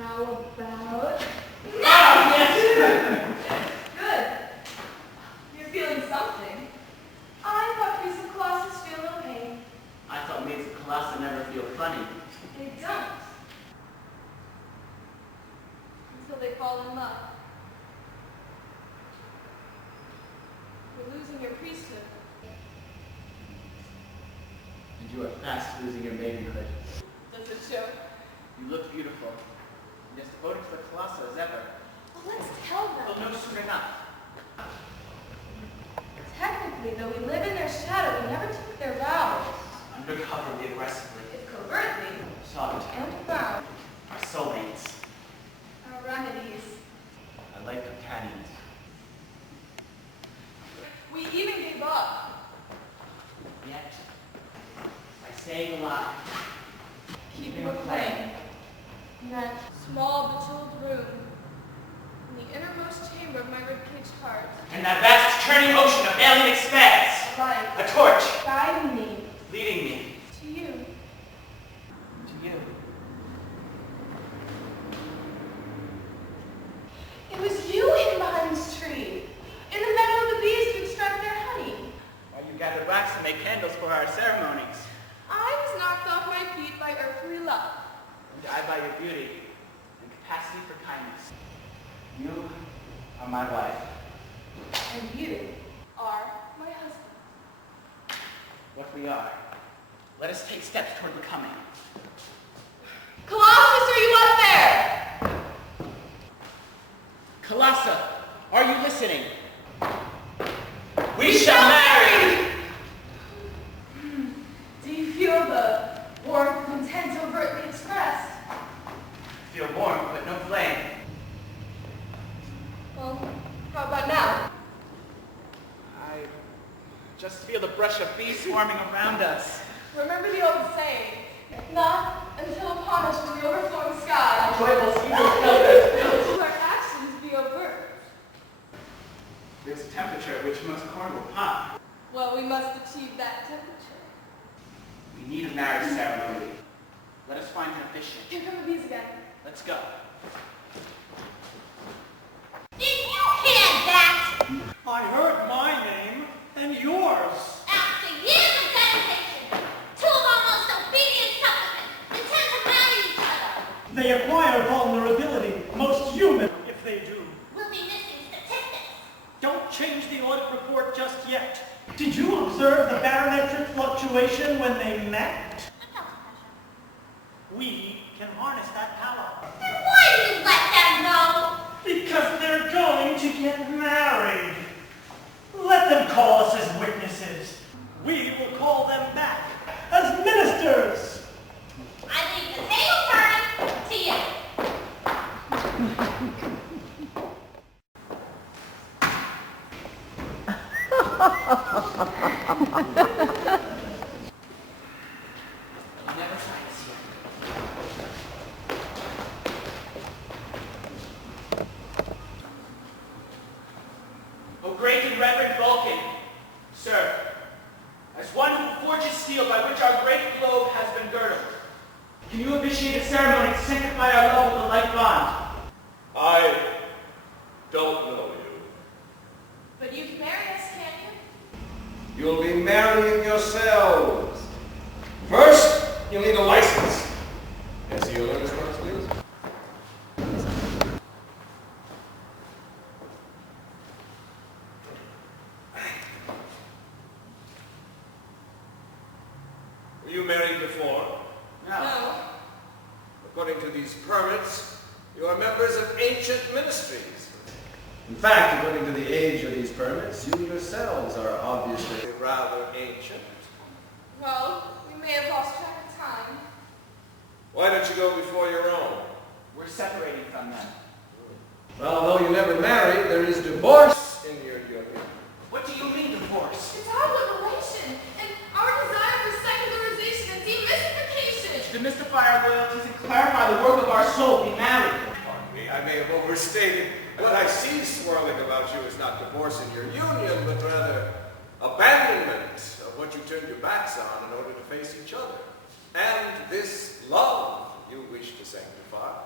How about... Ah, yes! Good. You're feeling something. I thought priests of Colossus feel no pain. I thought maids of Colossus never feel funny. They don't. Until they fall in love. You're losing your priesthood. And you are fast losing your maidenhood. Does it show? You look beautiful. And as devoted to the Colossus as ever. Well, let's tell them. They'll know soon enough. Technically, though we live in their shadow, we never took their vows. Undercover, we aggressively. If covertly, Sought and found our soulmates. our remedies. Our life companions. We even gave up. Yet, by staying alive, Keeping a flame in that small, bejeweled room, in the innermost chamber of my ribcage heart. and that vast churning ocean of alien expanse. Life, A torch, guiding me leading me to you. to you. It was you hidden behind this tree, in the meadow of the bees to extract their honey. While you gathered wax to make candles for our ceremonies. I was knocked off my feet by earthly love. And I by your beauty and capacity for kindness. You are my wife. And you are my husband. What we are. Let us take steps toward becoming. Colossus, are you up there? Colossa, are you listening? We shall marry! Do you feel the warmth and intent overtly expressed? Feel warm, but no flame. Well, how about now? I just feel the brush of bees swarming around us. Remember the old saying, not until upon us from the overflowing sky Joyful seasons will our actions be overt. There's a temperature at which most corn will pop. Well, we must achieve that temperature. We need a marriage ceremony. Let us find an officiant. Here come the bees again. Let's go. Did you hear that? I heard my name and yours. After years of dedication, two of our most obedient supplicants intend to marry each other. They acquire vulnerability, most human, if they do. We'll be missing statistics. Don't change the audit report just yet. Did you observe the barometric fluctuation when they met? I felt the pressure. We can harness that power. Then why do you let them know? Because they're going to get married. Let them call us as witnesses. We will call them back as ministers. I leave the table turning to you. I'll never find us here. O great and reverend Vulcan, sir, as one who forges steel by which our great globe has been girdled, can you officiate a ceremony to sanctify our love with a like bond? I don't know you. But you can marry us, can't you? You'll be marrying yourselves. First, you'll need a license. Yes, you'll learn this one, please. Were you married before? No. According to these permits, you are members of ancient ministries. In fact, according to the age of these permits, you yourselves are obviously rather ancient. Well, we may have lost track of time. Why don't you go before your own? We're separating from them. Well, although you never married, there is divorce in your union. What do you mean, divorce? It's our liberation and our desire for secularization and demystification. To demystify our loyalties and clarify the work of our soul, be married. Pardon me, I may have overstated. What I see swirling about you is not divorce in your union, but rather abandonment of what you turned your backs on in order to face each other. And this love you wish to sanctify.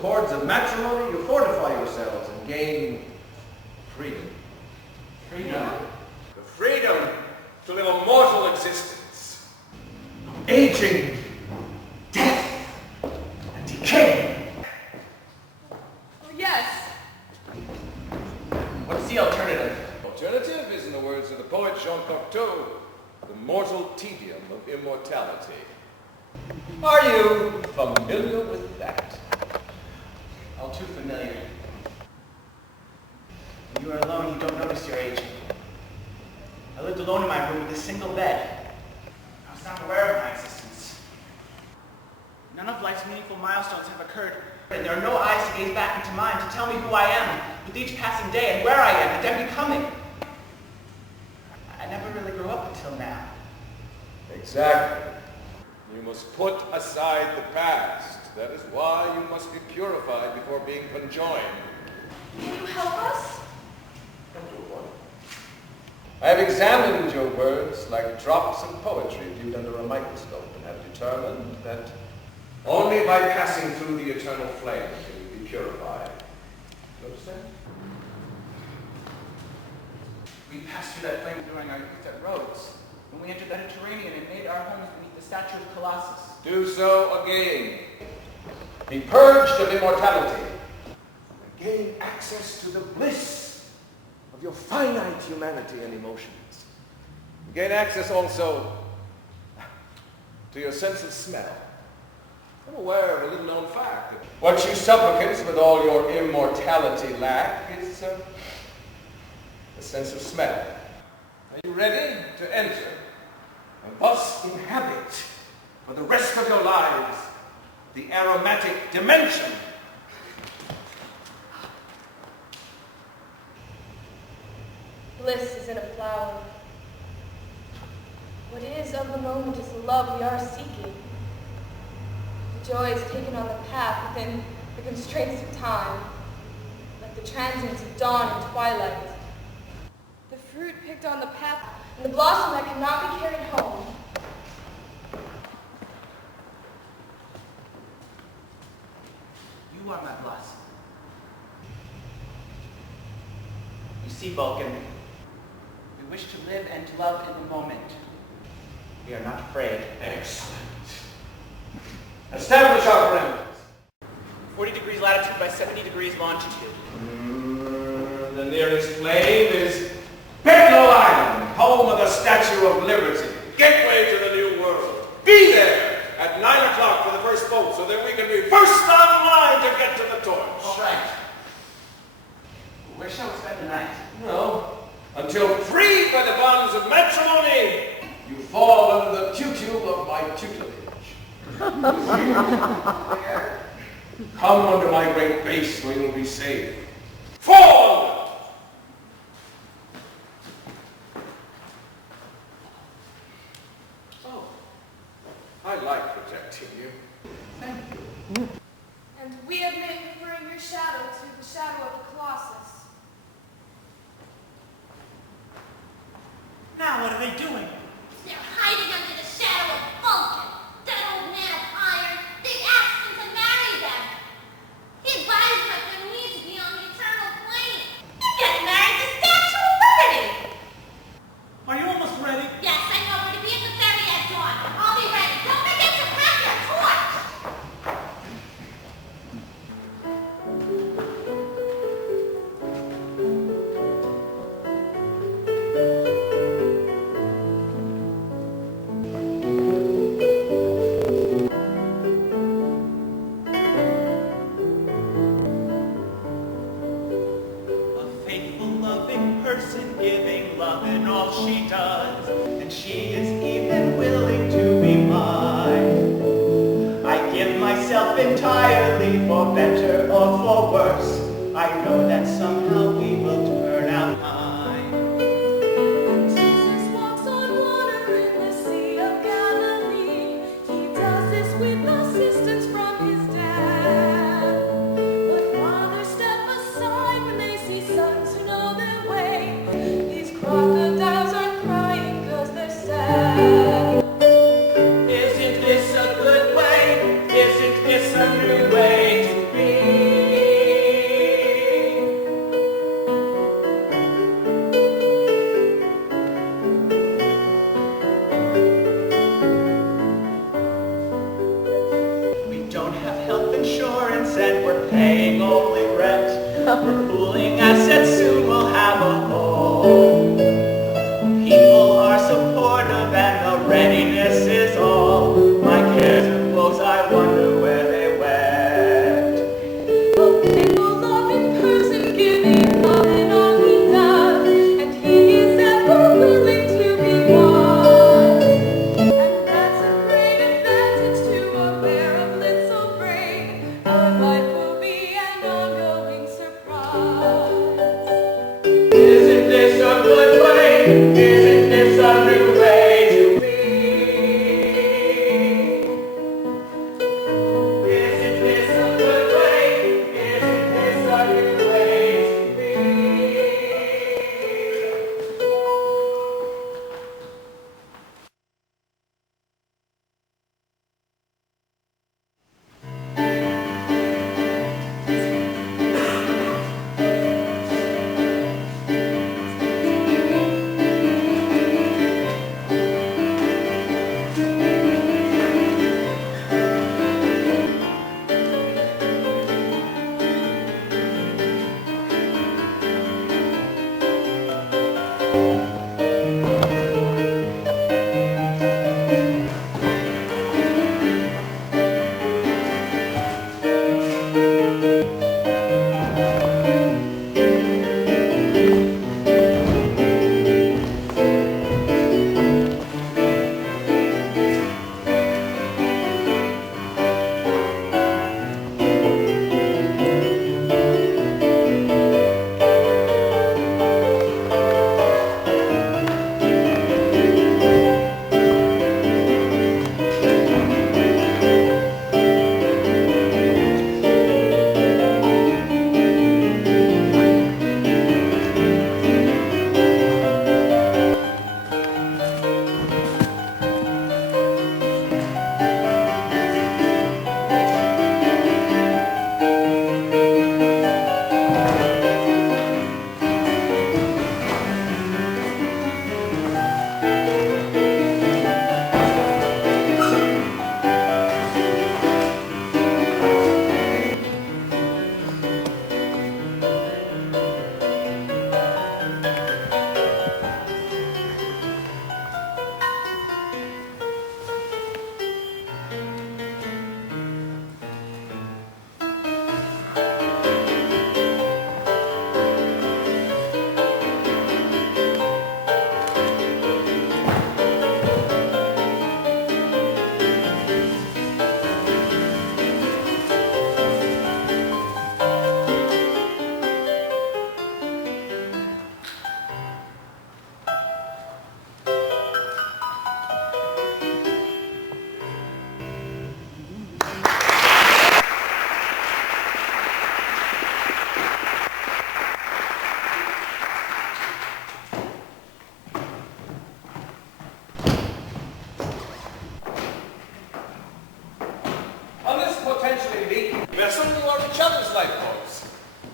cords of matrimony, you fortify yourselves and gain freedom. Freedom? The freedom to live a mortal existence. Aging, death, and decay. Oh, yes. What's the alternative? Alternative is, in the words of the poet Jean Cocteau, the mortal tedium of immortality. Are you familiar with that? All too familiar. When you are alone, you don't notice your aging. I lived alone in my room with a single bed. I was not aware of my existence. None of life's meaningful milestones have occurred, and there are no eyes to gaze back into mine to tell me who I am with each passing day and where I am and am becoming. I never really grew up until now. Exactly. You must put aside the past. That is why you must be purified before being conjoined. Can you help us? I have examined your words like drops of poetry viewed under a microscope and have determined that only by passing through the eternal flame can you be purified. You understand? We passed through that flame during our youth at Rhodes, when we entered the Mediterranean and made our homes beneath the statue of Colossus. Do so again. Be purged of immortality and gain access to the bliss of your finite humanity and emotions. Gain access also to your sense of smell. I'm aware of a little known fact. What you supplicants with all your immortality lack is a sense of smell. Are you ready to enter and thus inhabit for the rest of your lives the aromatic dimension? Bliss is in a flower. What is of the moment is the love we are seeking. The joy is taken on the path within the constraints of time, like the transience of dawn and twilight. The fruit picked on the path, and the blossom that cannot be carried home. You are my blossom. You see, Vulcan, we wish to live and to love in the moment. We are not afraid. Excellent. Establish our parameters. 40 degrees latitude by 70 degrees longitude. The nearest flame is Cocteau Island, home of the Statue of Liberty, gateway to the New World. Be there at 9 o'clock for the first boat so that we can be first online to get to the torch. All right. Where shall we spend the night? No, until freed by the bonds of matrimony, you fall under the tutu of my tutelage. Where? Come under my great base where you'll be safe. Fall! Oh, I like protecting you. Thank you. And we admit preferring your shadow to the shadow of the Colossus. Now what are they doing? They're hiding under the shadow of Vulcan. That old man of iron. They've asked him to marry them. He advised them that we need to be on the eternal plane. You get married to Statue of Liberty. Are you almost ready? Yes, I know. We're to be at the ferry at dawn. I'll be ready. Don't forget to pack your torch. A faithful, loving person giving love in all she does, and she is even willing to be mine. I give myself entirely for better or for worse. I know that somehow we will turn out fine. Jesus walks on water in the Sea of Galilee. He does this with assistance from his dad. But fathers step aside when they see sons who know their way. These crocodiles aren't crying 'cause they're sad. Isn't this a good way? Isn't this a new way to be? Pooling assets soon will have a home. People are supportive and the readiness is all. My cares and woes, I wonder where they went. Oh, people's off in person, giving love in all he does, and he is ever willing to be won. And that's a great advantage to a pair of lips so brave. Our life will be an ongoing surprise. Isn't this a good way? Isn't this a new way to be? Isn't this a good way? Isn't this a new way to be? On this potentially leaky vessel, you are each other's lifeboats.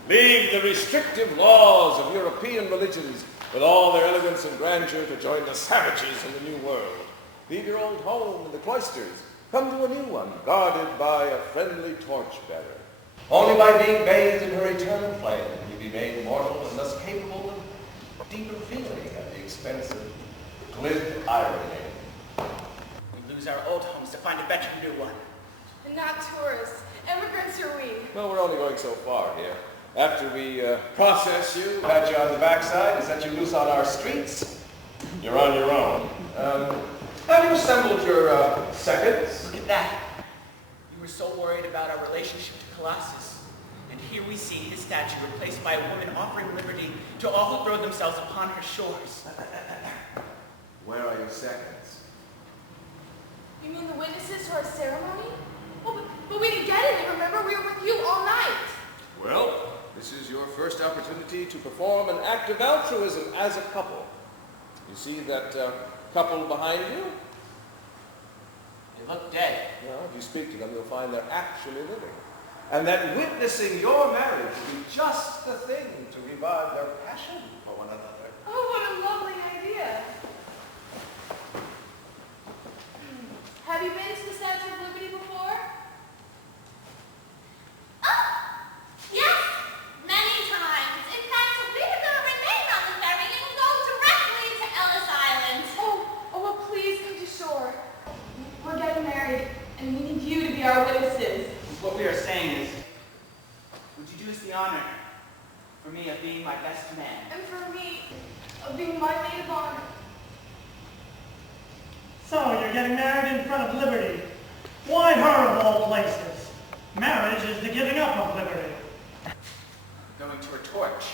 Leave the restrictive laws of European religions with all their elegance and grandeur to join the savages in the New World. Leave your old home in the cloisters. Come to a new one, guarded by a friendly torchbearer. Only by being bathed in her eternal flame can you be made mortal and thus capable of deeper feeling at the expense of glib irony. We lose our old homes to find a better new one. And not tourists. Immigrants are we. Well, we're only going so far here. After we process you, pat you on the backside, and set you loose on our streets, you're on your own. Have you assembled your seconds? Look at that. You were so worried about our relationship to Colossus. And here we see his statue replaced by a woman offering liberty to all who throw themselves upon her shores. Where are your seconds? You mean the witnesses to our ceremony? Oh, but we didn't get any. Remember, we were with you all night. Well, this is your first opportunity to perform an act of altruism as a couple. You see that couple behind you? They look dead. Well, if you speak to them, you'll find they're actually living. And that witnessing your marriage will be just the thing to revive their passion for one another. Oh, what a lovely idea. Have you been to the Statue of Liberty before? Oh, yes, many For me, of being my best man. And for me, of being my maid of honor. So, you're getting married in front of liberty. Why her of all places? Marriage is the giving up of liberty. Going to a torch.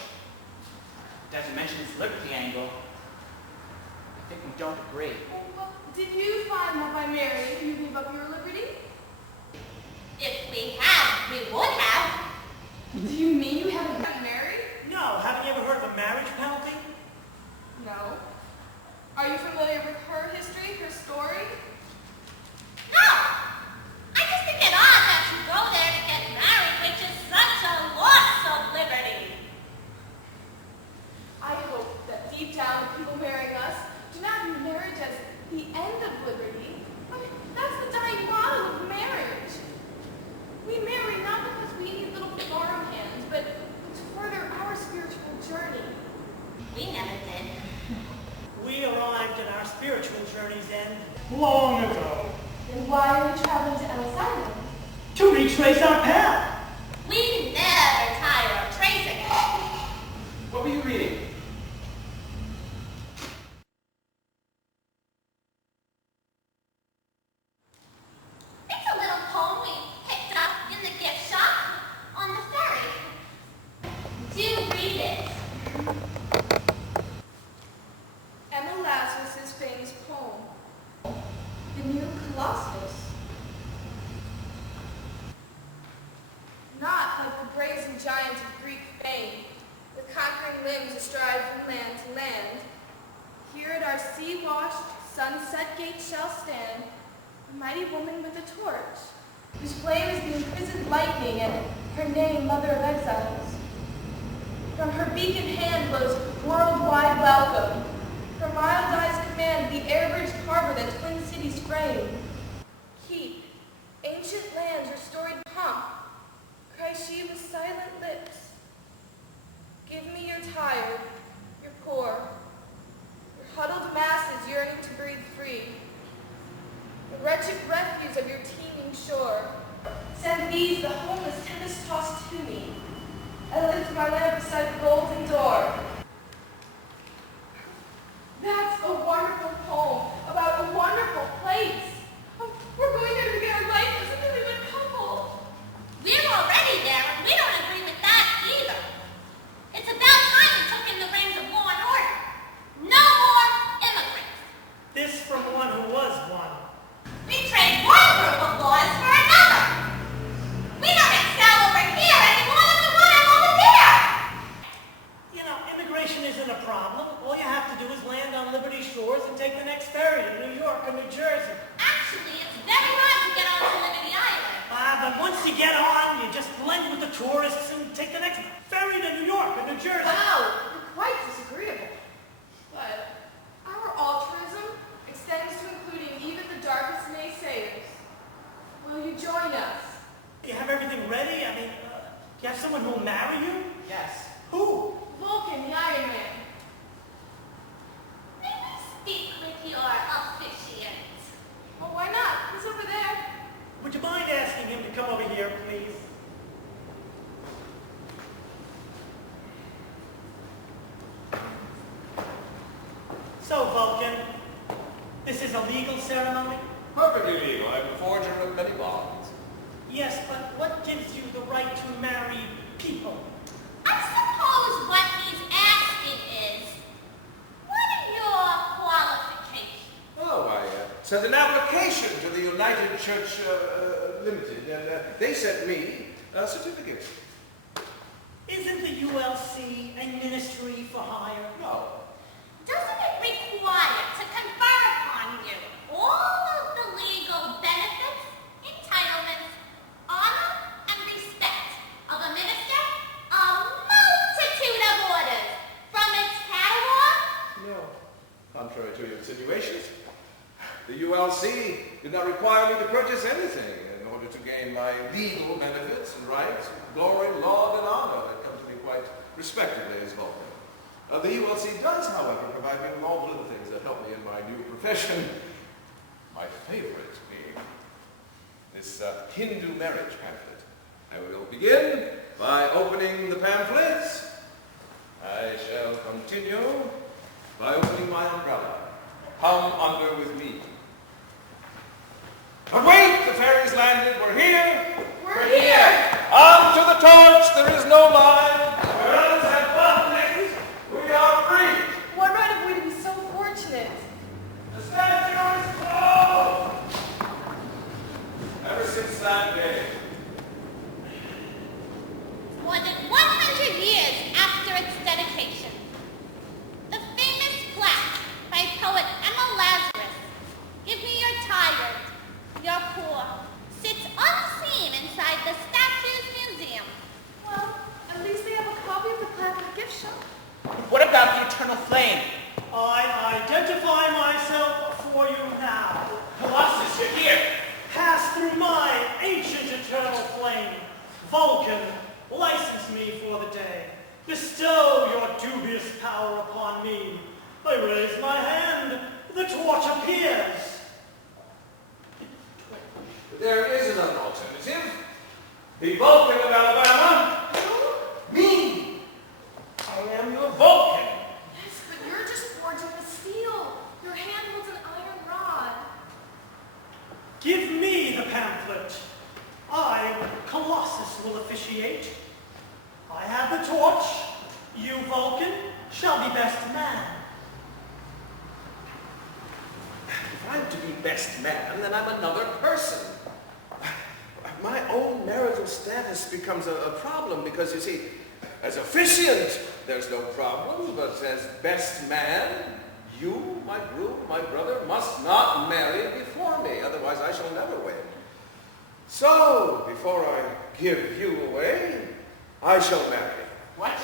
Doesn't mention this liberty angle. I think we don't agree. Well, did you find that by marrying you gave up your liberty? If we had, we would have. Do you mean you haven't gotten married? No, haven't you ever heard of a marriage penalty? No. Are you familiar with her history, her story? No! I just think it odd that you go there to get married, which is such a loss of liberty. I hope that deep down the people marrying us do not view marriage as the end of liberty. I mean, that's the dying model of marriage. We marry not because we need little farm hands, but to further our spiritual journey. We never did. We arrived at our spiritual journey's end long ago. Then why are we traveling to Ellis Island? To retrace our path. We never tire of tracing it. What were you reading? It's a little poem we picked up in the gift shop on the ferry. Do read it. Emma Lazarus's famous poem, The New Colossus. Not like the brazen giant of Greek fame, with conquering limbs astride from land to land. Here at our sea-washed, sunset gate shall stand a mighty woman with a torch, whose flame is the imprisoned lightning and her name Mother of Exiles. From her beacon hand blows worldwide welcome. Her mild eyes command the air-bridged harbor that twin cities frame. Keep ancient lands your storied pomp, cries she with silent lips. Give me your tired, your poor, your huddled masses yearning to breathe free. The wretched refuse of your teeming shore. Send these, the homeless, tempest-tossed to me. I lift my lamp beside the golden door. That's a wonderful poem about a wonderful place. We're going there to begin our life as a newlywed couple. We're already there, and we don't agree with that either. It's about time we took in the reins of law and order. No more immigrants. This from one who was one. We trade one group of laws for another. We don't excel over here any more than we would have over there. You know, immigration isn't a problem. All you have to do is land on Liberty Shores and take the next ferry to New York or New Jersey. Actually, it's very hard to get onto Liberty Island. But once you get on, you just blend with the tourists and take the next ferry to New York or New Jersey. Wow, you're quite disagreeable. But our altruism extends to including even the darkest naysayers. Will you join us? You have everything ready? I mean, you have someone who'll marry you? Yes. Who? Vulcan, the Iron Man. May we speak with your officiant? Well, why not? He's over there. Would you mind asking him to come over here, please? So, Vulcan, this is a legal ceremony? Perfectly legal. I'm the forger of many bonds. Yes, but what gives you the right to marry people? I suppose what he's asking is, what are your qualifications? Oh, I sent an application to the United Church Limited, and they sent me a certificate. Isn't the ULC a ministry for hire? No. Doesn't it require to confer upon you all of the legal benefits, entitlements, honor, and respect of a minister? A multitude of orders from its catalog? No. Contrary to your insinuations, the ULC did not require me to purchase anything in order to gain my legal benefits and rights, glory, laud, and honor that come to me quite respectably as Vulcan. The ULC does, however, provide me with all the little things that help me in my new profession. My favorite being this Hindu marriage pamphlet. I will begin by opening the pamphlets What about the eternal flame? I identify myself for you now. Colossus, you're here. Pass through my ancient eternal flame. Vulcan, license me for the day. Bestow your dubious power upon me. I raise my hand. The torch appears. There is an alternative. The Vulcan of Alabama. Me. I am your Vulcan. Yes, but you're just forging the steel. Your hand holds an iron rod. Give me the pamphlet. I, Colossus, will officiate. I have the torch. You, Vulcan, shall be best man. If I'm to be best man, then I'm another person. My own marital status becomes a problem because, you see, as officiant, there's no problem, but as best man, you, my groom, my brother, must not marry before me, otherwise I shall never wed. So, before I give you away, I shall marry. What?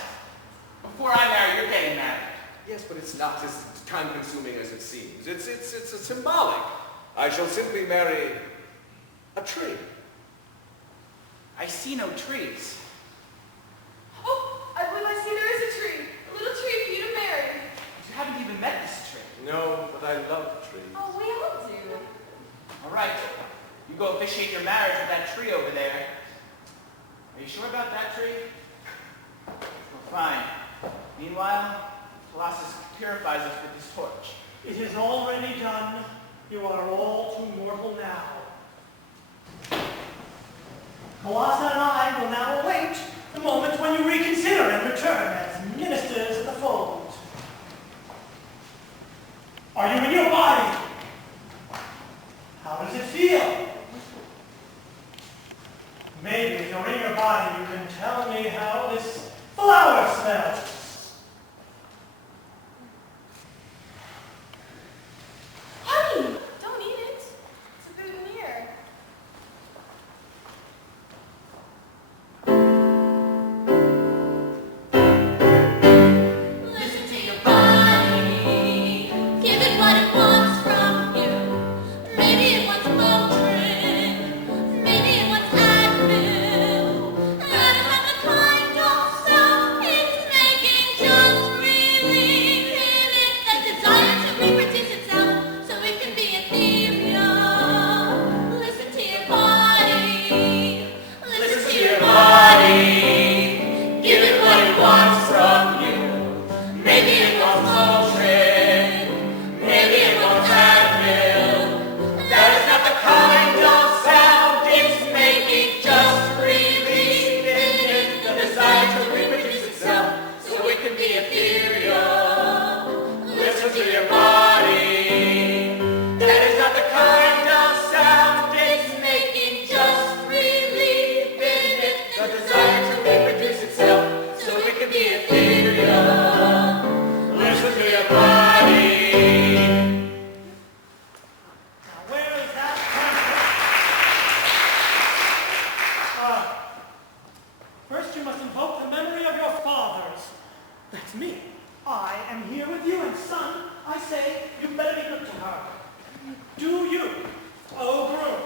Before I marry, you're getting married. Yes, but it's not as time-consuming as it seems. It's a symbolic. I shall simply marry a tree. I see no trees. Oh, I believe I see there is a tree. A little tree for you to marry. You haven't even met this tree. No, but I love trees. Oh, we all do. All right. You go officiate your marriage with that tree over there. Are you sure about that tree? Well, fine. Meanwhile, Colossus purifies us with his torch. It is already done. You are all too mortal now. Colossus and I will now await the moment when you reconsider and return as ministers of the fold. Are you in your body? How does it feel? Maybe if you're in your body, you can tell me how this flower smells. Honey, don't eat it. It's a boutonniere. Listen to your body. Give it what it wants from you. Maybe it wants Motrin. Maybe it wants Advil. That is not the kind of stuff it's making. Just really give it the desire to reproduce itself so it can be ethereal. Listen to your body. Listen to your body. Give it what it wants from you. Maybe it wants Motrin. Maybe it wants Advil. That is not the kind of sound it's making. Just release it, the desire to reproduce itself so it can be ethereal. Listen to your body. That is not the kind of sound it's making. Just release it, the desire to reproduce itself so it can be ethereal. Listen to your body. Now, where is that pamphlet? First you must invoke the memory of your fathers. That's me. I am here with you, and son, I say, you better be good to her. Do you, O groom,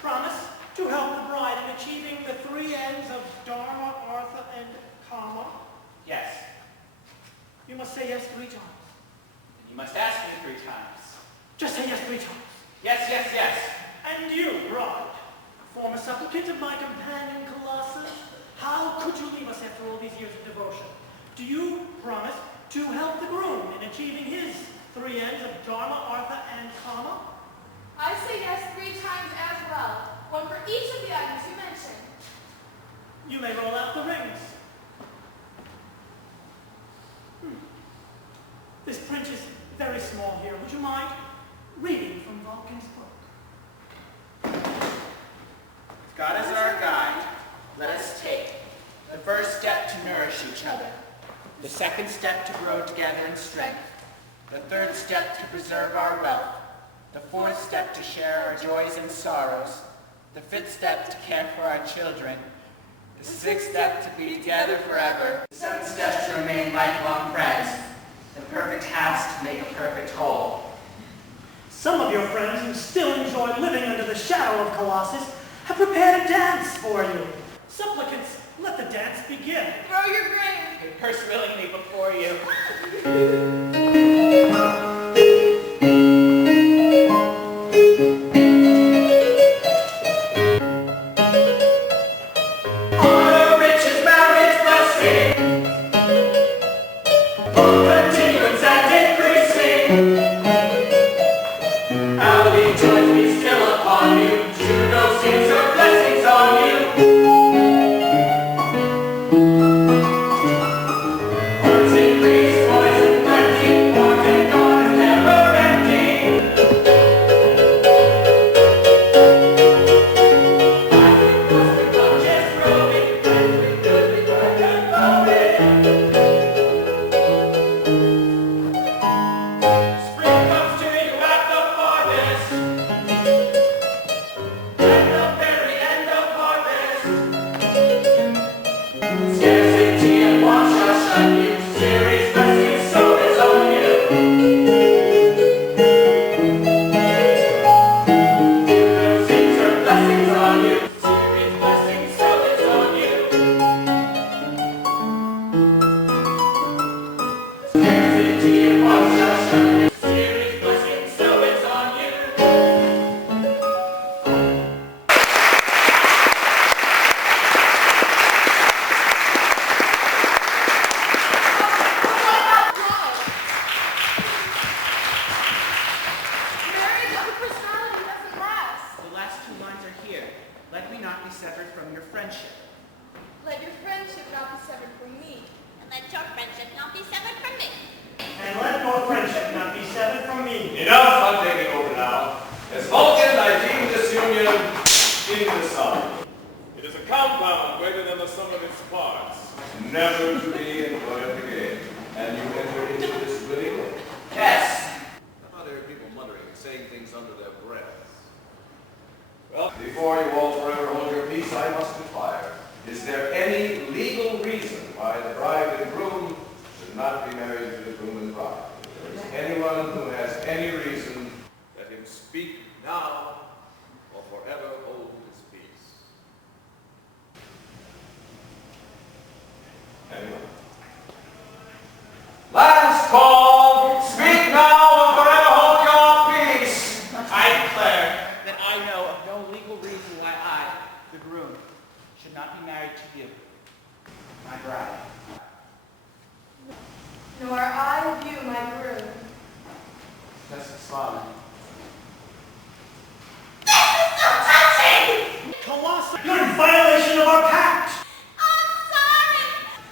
promise to help the bride in achieving the three ends of Dharma, Artha, and Kama? Yes. You must say yes 3 times. You must ask me 3 times. Just say yes 3 times. Yes, yes, yes. And you, bride, former supplicant of my companion Colossus, how could you leave us after all these years of devotion? Do you promise to help the groom in achieving his 3 ends of Dharma, Artha, and Kama? I say yes 3 times as well. One for each of the items you mentioned. You may roll out the rings. This print is very small here. Would you mind reading from Vulcan's book? If God is our guide, let us take the first step to nourish each other, the second step to grow together in strength, the third step to preserve our wealth, the fourth step to share our joys and sorrows, the fifth step to care for our children, the sixth step to be together forever, the seventh step to remain lifelong friends. The perfect halves to make a perfect whole. Some of your friends who still enjoy living under the shadow of Colossus have prepared a dance for you. Supplicants, let the dance begin. Throw your grain. You curse willingly before you. Honor, riches, marriage, blessing, continuance and increasing. Howdy, joy be still upon you. Juno sings her blessings on you. Words increase, poison plenty, wars and dawn never ending. I think custom touches growing, friendly, goodly, bright and glowing. Spring comes to you at the farthest, at the very end of harvest. Scarcity and want shall shun you. Series blessings so is on you. Juno sings her blessings on you. Series blessings so is on you. Scarcity and want shall shun you. Series blessings so is on you. Mary, the personality doesn't last. The last two lines are here. Let me not be severed from your friendship. Let your friendship not be severed from me. And let your friendship not be severed from me. And let your friendship not be severed from me. Enough, I'm taking over now. As Vulcan, I deem this union indissoluble. It is a compound greater than the sum of its parts. Never to be employed again. And you enter into this willingly? Yes. I thought I heard people muttering and saying things under their breaths. Well, Before you all forever hold your peace, I must inquire, is there any legal reason why the bride and groom should not be married to the groom and bride? If there is anyone who has any reason, let him speak now or forever hold his peace. anyone? Last call! Speak now or forever hold your peace! I declare that I know of no legal reason why I, the groom, should not be married to you, my bride. Nor I of you, my groom. That's Slalom. Colossus, you're in violation of our pact. I'm sorry.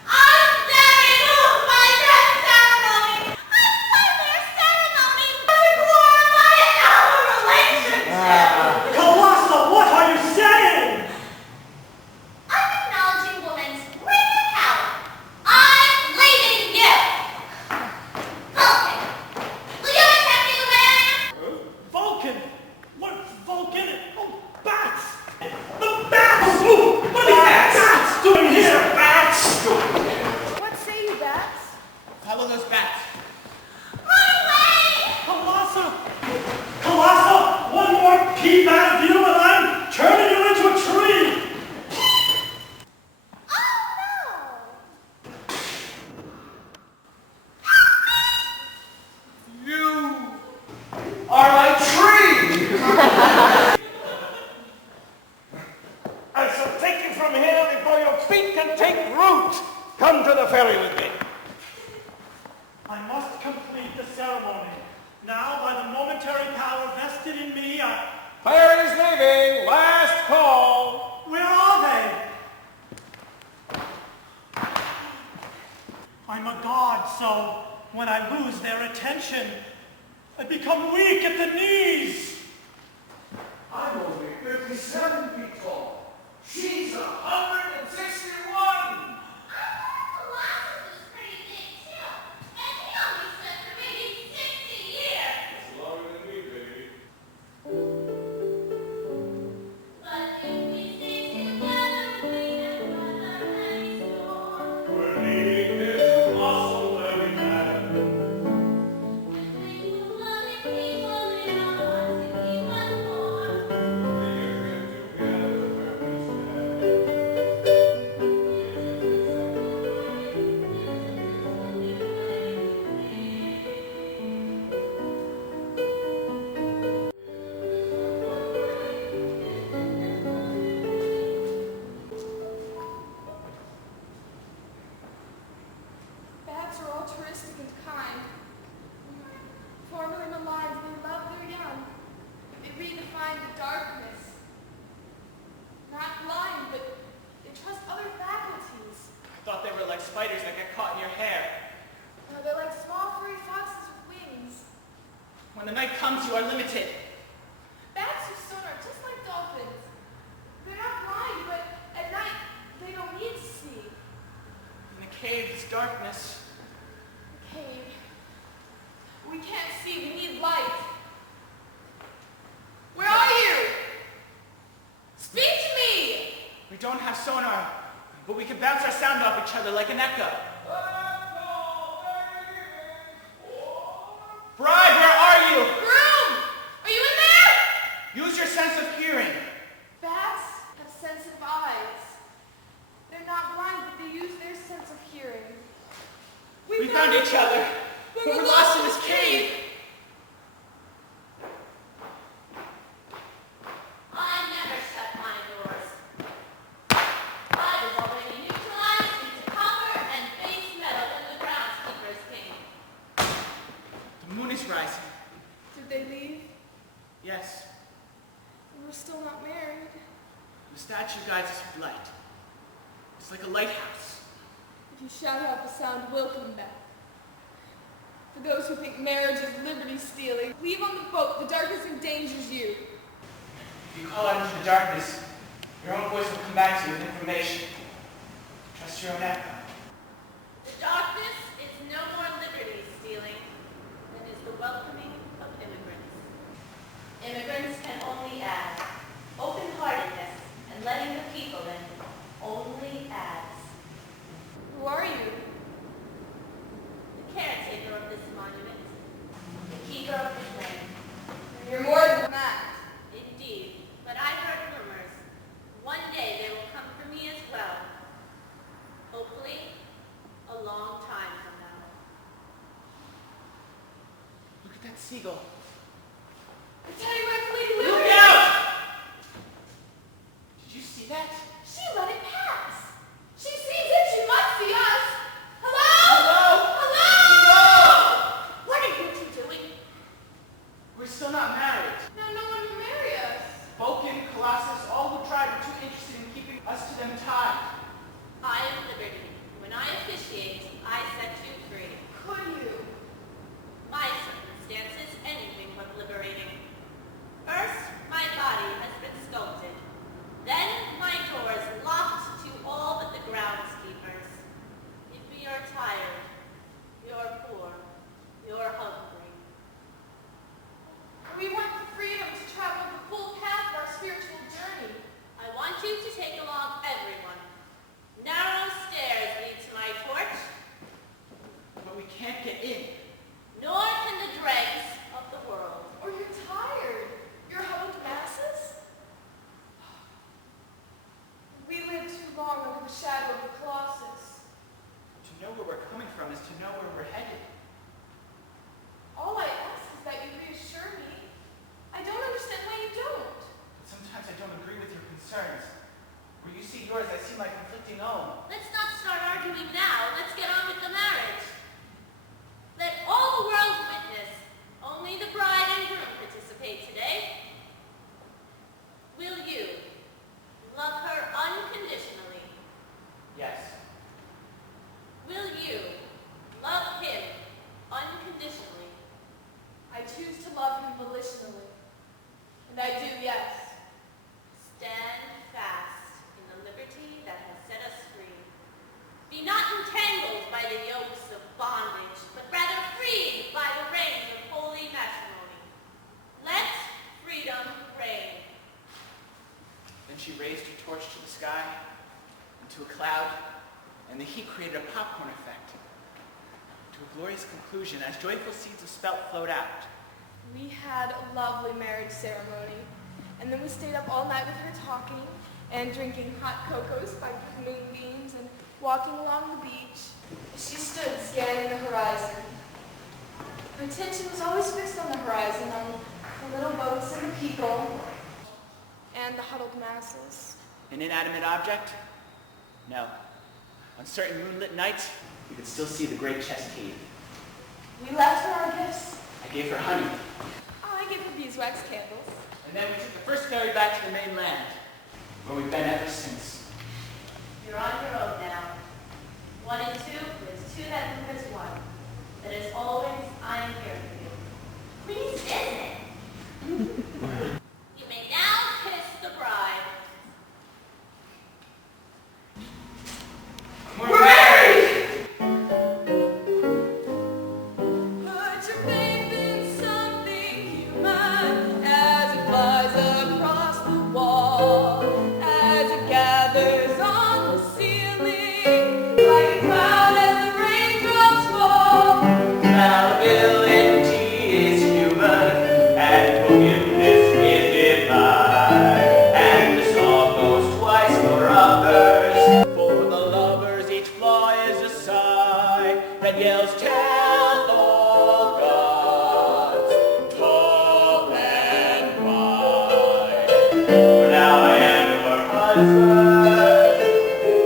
I'm very moved by that ceremony. I find their ceremony doesn't glorify our relationship. Colossus, what are you saying? I'm acknowledging woman's greater power. I'm leaving you. Vulcan, will you accept me the way I am? Vulcan? What's Vulcan? Oh, bats! The bats! Ooh, what are these bats doing here? Bats! What say you, Bats? Follow those bats. Run away! Colossus! Colossus! One more peep out of you and I'm turning you into a tree! Oh You are my tree! I shall take you from here before your feet can take root. Come to the ferry with me. I must complete the ceremony. Now, by the momentary power vested in me, Ferry's leaving. Last call. where are they? I'm a god, so when I lose their attention, I become weak at the knees. I'm only 57 feet tall. She's 161! Colossus is pretty big too, and he only slept for maybe 60 years. It's longer than me, baby. But if we stay together, we can weather any storm. We're leaving this muscle altruistic and kind. Formerly maligned, they love their young. They redefine the darkness. Not blind, but they trust other faculties. I thought they were like spiders that get caught in your hair. No, they're like small furry foxes with wings. When the night comes, you are limited. Bats use sonar just like dolphins. They're not blind, but at night they don't need to see. In the cave is darkness. The cave. We can't see, we need light. Where are you? Speak to me! We don't have sonar, but we can bounce our sound off each other like an echo. Bride, where are you? Groom! Are you in there? Use your sense of hearing. Bats have sensitive eyes. They're not blind, but they use their sense of hearing. We found each other, but we're lost in this cave. I never shut my doors. I was already neutralized into copper and base metal when the groundskeepers came. The moon is rising. Did they leave? Yes, We're still not married. the statue guides us with light. It's like a lighthouse. If you shout out, the sound will come back. For those who think marriage is liberty stealing, leave on the boat. The darkness endangers you. If you call out into the darkness, your own voice will come back to you with information. Trust your own echo. The darkness is no more liberty stealing than is the welcoming of immigrants. Immigrants can only add open-heartedness and letting the people in only adds. Who are you? The caretaker of this monument, the keeper of the flame. You're more than that. Indeed, but I heard rumors. One day they will come for me as well. Hopefully, a long time from now. Look at that seagull. I tell you what, Lady Look Liberty! out! Did you see that? She let it pass. She sees it. She must see us. Hello? Hello? What are you two doing? We're still not married. No one will marry us. Vulcan, Colossus, all who tried were too interested in keeping us to them tied. I am liberty. When I officiate, I set you free. Could you? My circumstances, anything but liberating. First, my body has been sculpted. Then, my doors locked to all but the groundskeepers. If we are tired, you're poor, you're hungry. We want the freedom to travel the full path of our spiritual journey. I want you to take along everyone. Narrow stairs lead to my torch, But we can't get in. nor can the dregs of the world. Or you're tired. You're huddled masses. We live too long under the shadow of the Colossus. To know where we're coming from is to know where we're headed. All I ask is that you reassure me. I don't understand why you don't. But sometimes I don't agree with your concerns. Where you see yours, I see my conflicting own. Let's not start arguing now. Let's get on with the marriage. Let all the world witness. Only the bride and groom participate today. Will you love her unconditionally? Yes. Will you love him unconditionally? I choose to love him volitionally. And I do, yes. Stand fast in the liberty that has set us free. Be not entangled by the yokes of bondage, but rather freed by the reins of holy matrimony. Let freedom reign. Then she raised her torch to the sky, into a cloud, and the heat created a popcorn effect. To a glorious conclusion, as joyful seeds of spelt flowed out. We had a lovely marriage ceremony. And then we stayed up all night with her talking and drinking hot cocos by moonbeams and walking along the beach. She stood scanning the horizon. Her attention was always fixed on the horizon, on the little boats and the people, and the huddled masses. An inanimate object? No. On certain moonlit nights, You could still see the great chest cave. We left her our gifts. I gave her honey. I gave her beeswax candles. And then we took the first ferry back to the mainland, where we've been ever since. You're on your own now. 1 and 2 is 2 that is 1. But as always, I am here for you. Please visit. You may now kiss the bride. We're married! Put your faith in something human as it flies across the wall, as it gathers on the ceiling, like a cloud as the raindrops fall. Malleability is human, and forgiveness is divine. And the song goes twice for others. For the lovers, each flaw is a sigh that yells, tell all gods, tall and wide. For now I am your husband,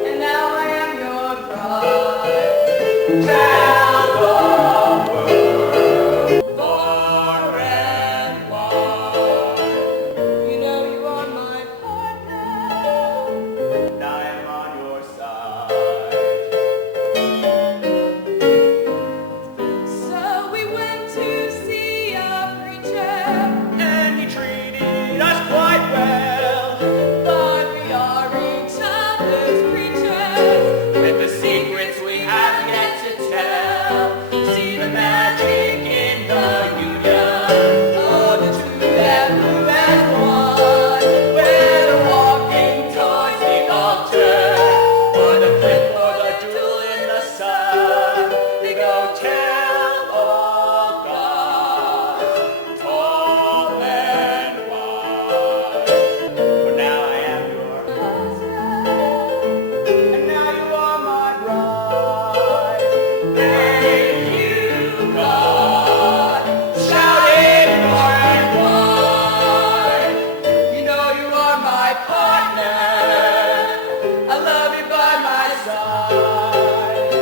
And now I am your bride. tell the world, far and wide. You know you are my partner. And I am on your side. So we went to see a preacher, And he treated us quite well, but we are each other's creatures. with the secrets we have yet to tell. See the magic in the union, Oh, the truth that move as one. whether walking towards the altar, or the cliff or the jewel in the sun. They go tell all gods, tall and wide. For now I am your husband, and now you are my bride. Thank you, God. Shout it far and wide. You know you are my partner. I love you by my side.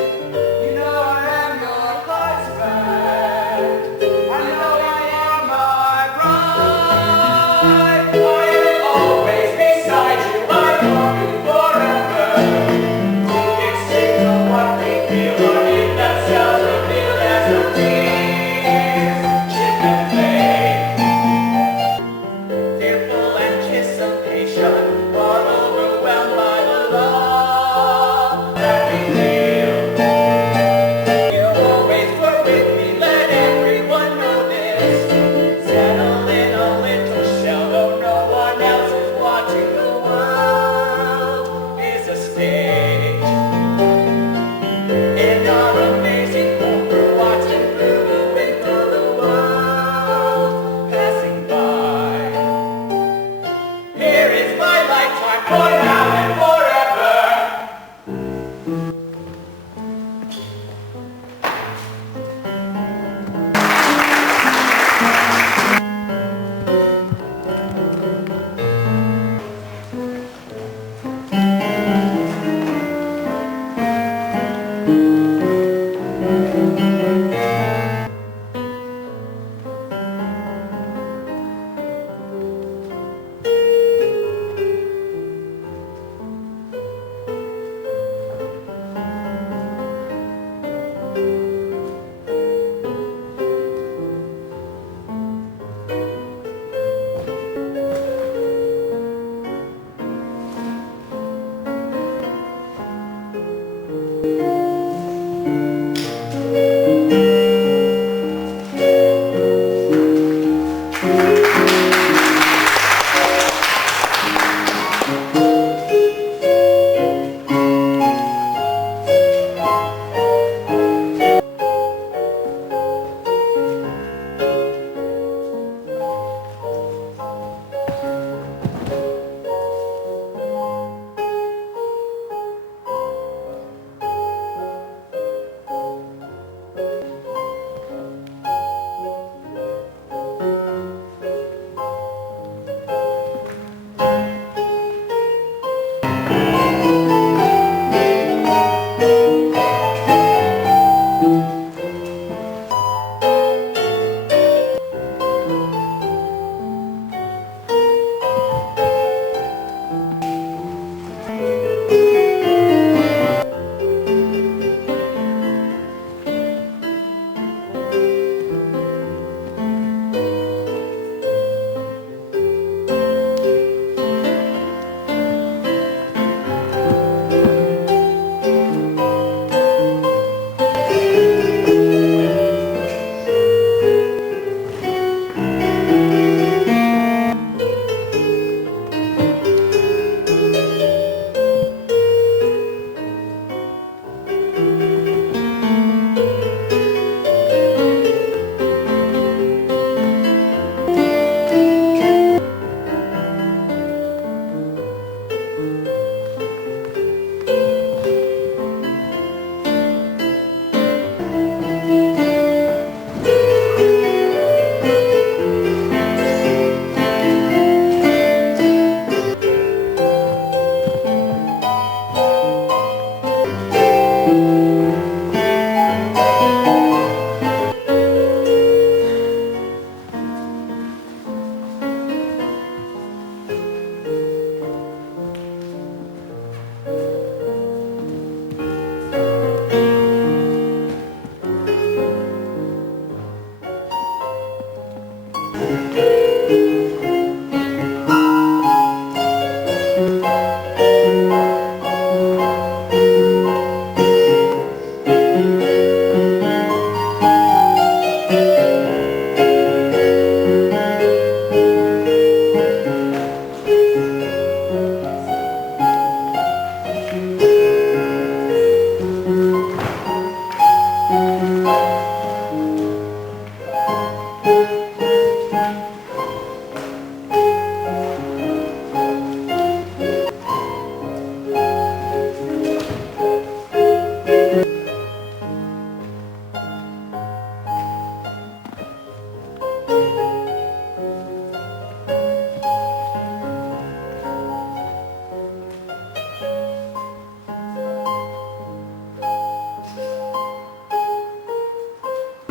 You know I am your husband. I know you are my bride. I am always beside you. I love you forever. Instincts of what we feel are in themselves revealed as the tears chip and fade. Fearful anticipation, are overwhelmed by the love that we feel. You always were with me, let everyone know this. Settle in a little shell, though no one else is watching. The world is a stage. In our amazing home, we're watching through the window, the world passing by. Here is my lifetime, for now and forever.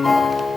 Thank you.